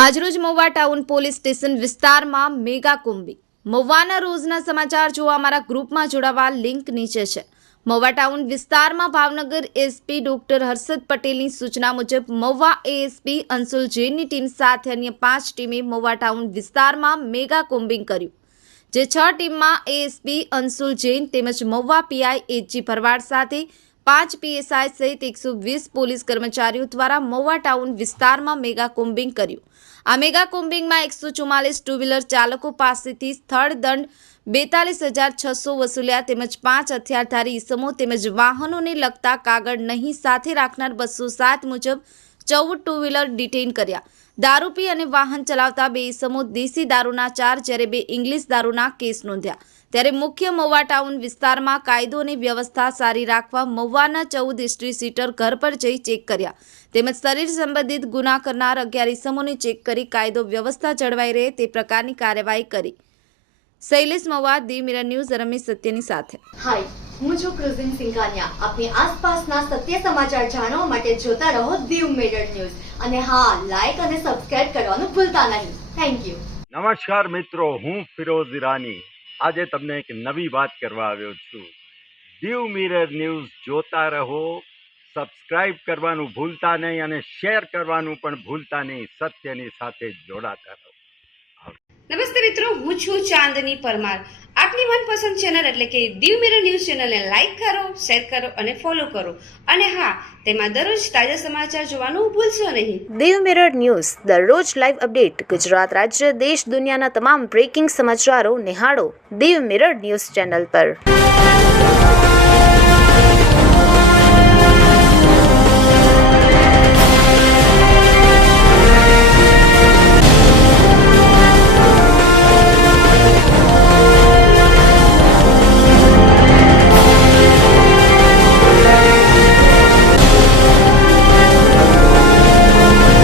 આજરોજ Mahuva town police station વિસ્તારમાં mega Kumbhi મહુવાના રોજના સમાચાર જોવા અમારા ગ્રુપમાં જોડાવા લિંક નીચે છે। મહુવા ટાઉન વિસ્તારમાં ભાવનગર એસપી ડોક્ટર હર્ષદ પટેલની સૂચના મુજબ મહુવા એએસપી અંશુલ જૈનની ટીમ સાથે અન્ય 5 ટીમે મહુવા ટાઉન વિસ્તારમાં મેગા કોમ્બિંગ કર્યું, જે 6 ટીમમાં એએસપી અંશુલ જૈન તેમજ મહુવા પીઆઈ એચજી ભરવાડ સાથે 5 પીએસઆઈ સહિત 120 પોલીસ કર્મચારીઓ દ્વારા મહુવા ટાઉન વિસ્તારમાં મેગા કોમ્બિંગ કર્યું। આ મેગા કોમ્બિંગમાં 144 ટુ વ્હીલર ચાલકો પાસેથી સ્થળ દંડ 42,600 વસૂલ્યા તેમજ 5 હથિયારધારી ઈસમો તેમજ વાહનોને લગતા કાગળ નહીં સાથે રાખનાર 207 મુજબ 14 ટુ વ્હીલર ડિટેઇન કર્યા। દારૂ પી અને વાહન ચલાવતા 2 ઈસમો દેશી દારૂના 4 જ્યારે 2 ઇંગ્લિશ દારૂના કેસ નોંધ્યા। ત્યારે મુખ્ય મહુવા ટાઉન વિસ્તારમાં કાયદો અને વ્યવસ્થા સારી રાખવા મહુવાના 14 હિસ્ટ્રી સીટર ઘર પર જઈ ચેક કર્યા તેમજ શરીર સંબંધિત ગુના કરનાર 11 ઈસમોને ચેક કરી કાયદો વ્યવસ્થા જળવાઈ રહે તે પ્રકારની કાર્યવાહી કરી। શૈલેષ મહુવા, દી મિરર ન્યૂઝ, રમેશ સત્યની સાથે। હાય, હું છું ક્રુઝિન સિંઘાનિયા। આપની આસપાસના સત્ય સમાચાર જાણવા માટે જોતા રહો દી મિરર ન્યૂઝ અને હા, લાઈક અને સબસ્ક્રાઇબ કરવાનું ભૂલતા નહીં। Thank you. નમસ્કાર મિત્રો, હું ફિરોઝ ઈરાની આજે તમને એક નવી વાત કરવા આવ્યો છું। દીવ મિરર ન્યૂઝ જોતા રહો, સબસ્ક્રાઇબ કરવાનું ભૂલતા નહીં અને શેર કરવાનું પણ ભૂલતા નહીં। સત્યની સાથે જોડાતા રહો। નમસ્તે મિત્રો, હું છું ચાંદની પરમાર। આપની મનપસંદ ચેનલ એટલે કે દીવ મિરર ન્યૂઝ ચેનલને લાઈક કરો, શેર કરો અને ફોલો કરો અને હા, તેમાં દરરોજ તાજા સમાચાર જોવાનું ભૂલશો નહીં। દીવ મિરર ન્યૂઝ દરરોજ લાઈવ અપડેટ ગુજરાત રાજ્ય, દેશ, દુનિયાના તમામ બ્રેકિંગ સમાચારો નિહાળો દીવ મિરર ન્યૂઝ ચેનલ પર।